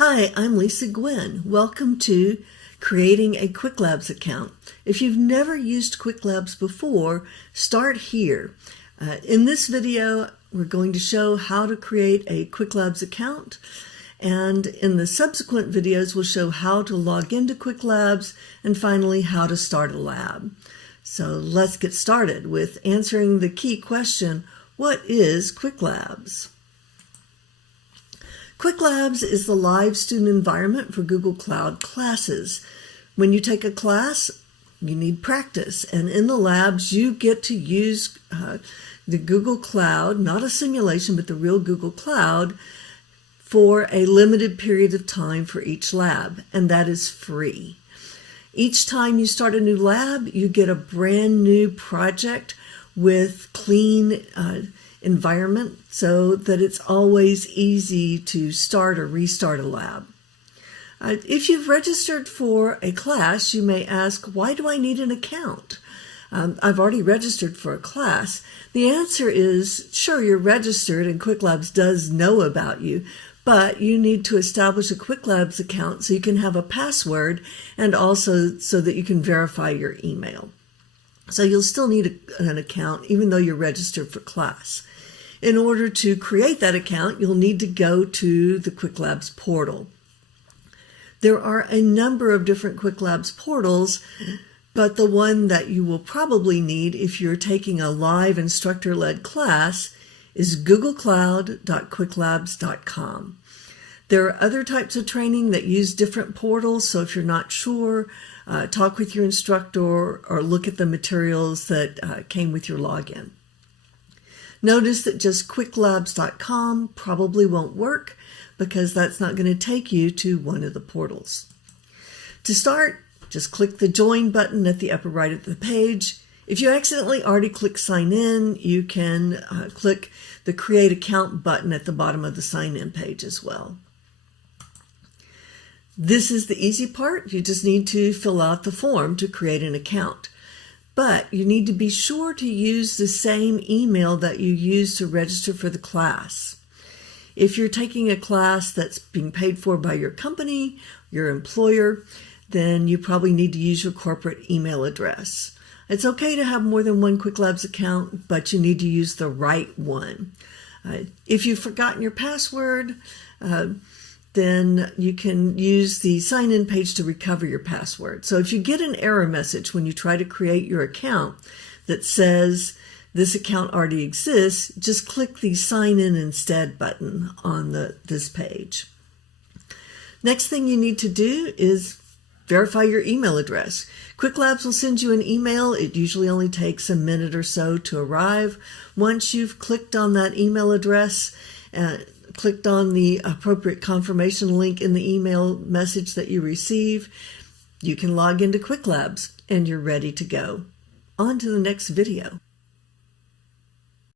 Hi, I'm Lisa Gwynn. Welcome to creating a Qwiklabs account. If you've never used Qwiklabs before, start here. In this video, we're going to show how to create a Qwiklabs account, and in the subsequent videos, we'll show how to log into Qwiklabs and finally how to start a lab. So let's get started with answering the key question, what is Qwiklabs? Qwiklabs is the live student environment for Google Cloud classes. When you take a class, you need practice, and in the labs you get to use the Google Cloud, not a simulation, but the real Google Cloud, for a limited period of time for each lab, and that is free. Each time you start a new lab, you get a brand new project with clean environment so that it's always easy to start or restart a lab. If you've registered for a class, you may ask, why do I need an account? I've already registered for a class. The answer is, sure, you're registered and Qwiklabs does know about you, but you need to establish a Qwiklabs account so you can have a password and also so that you can verify your email. So you'll still need an account even though you're registered for class. In order to create that account, you'll need to go to the Qwiklabs Portal. There are a number of different Qwiklabs portals, but the one that you will probably need if you're taking a live instructor-led class is googlecloud.qwiklabs.com. There are other types of training that use different portals, so if you're not sure, talk with your instructor or look at the materials that came with your login. Notice that just qwiklabs.com probably won't work because that's not going to take you to one of the portals. To start, just click the Join button at the upper right of the page. If you accidentally already click Sign In, you can click the Create Account button at the bottom of the Sign In page as well. This is the easy part. You just need to fill out the form to create an account. But you need to be sure to use the same email that you used to register for the class. If you're taking a class that's being paid for by your company, your employer, then you probably need to use your corporate email address. It's okay to have more than one Qwiklabs account, but you need to use the right one. If you've forgotten your password, then you can use the sign-in page to recover your password. So if you get an error message when you try to create your account that says this account already exists, just click the Sign In Instead button on this page. Next thing you need to do is verify your email address. Qwiklabs will send you an email. It usually only takes a minute or so to arrive. Once you've clicked on that email address, clicked on the appropriate confirmation link in the email message that you receive, you can log into Qwiklabs and you're ready to go. On to the next video.